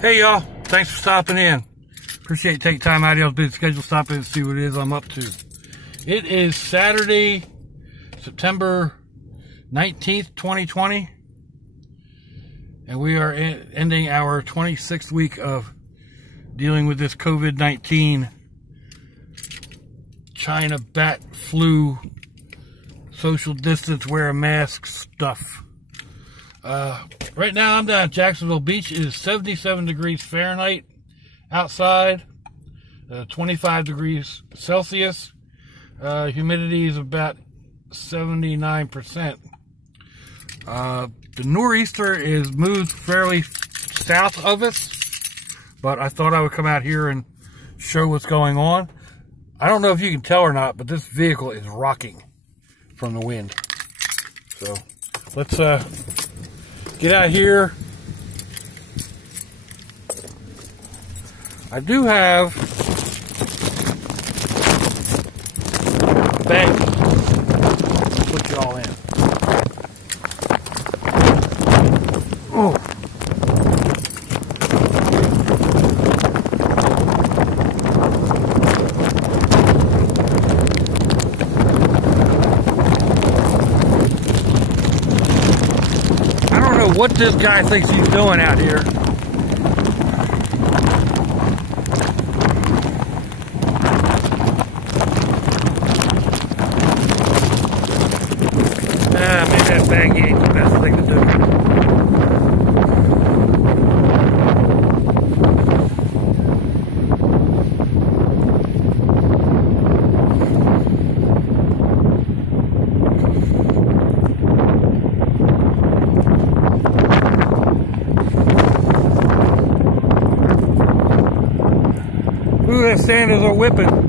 Hey y'all, thanks for stopping in. Appreciate you taking time out of your busy schedule, stop in and see what it is I'm up to. It is Saturday, September 19th, 2020. And we are ending our 26th week of dealing with this COVID-19 China bat flu, social distance, wear a mask stuff. Right now I'm down at Jax Beach. It is 77 degrees Fahrenheit outside, 25 degrees Celsius. Humidity is about 79%. The nor'easter is moved fairly south of us, but I thought I would come out here and show what's going on. I don't know if you can tell or not, but this vehicle is rocking from the wind. So let's get out here. I do have a bag to put you all in. Oh. What this guy thinks he's doing out here. Maybe that baggie ain't the best thing to do. Ooh, that sand is a whipping.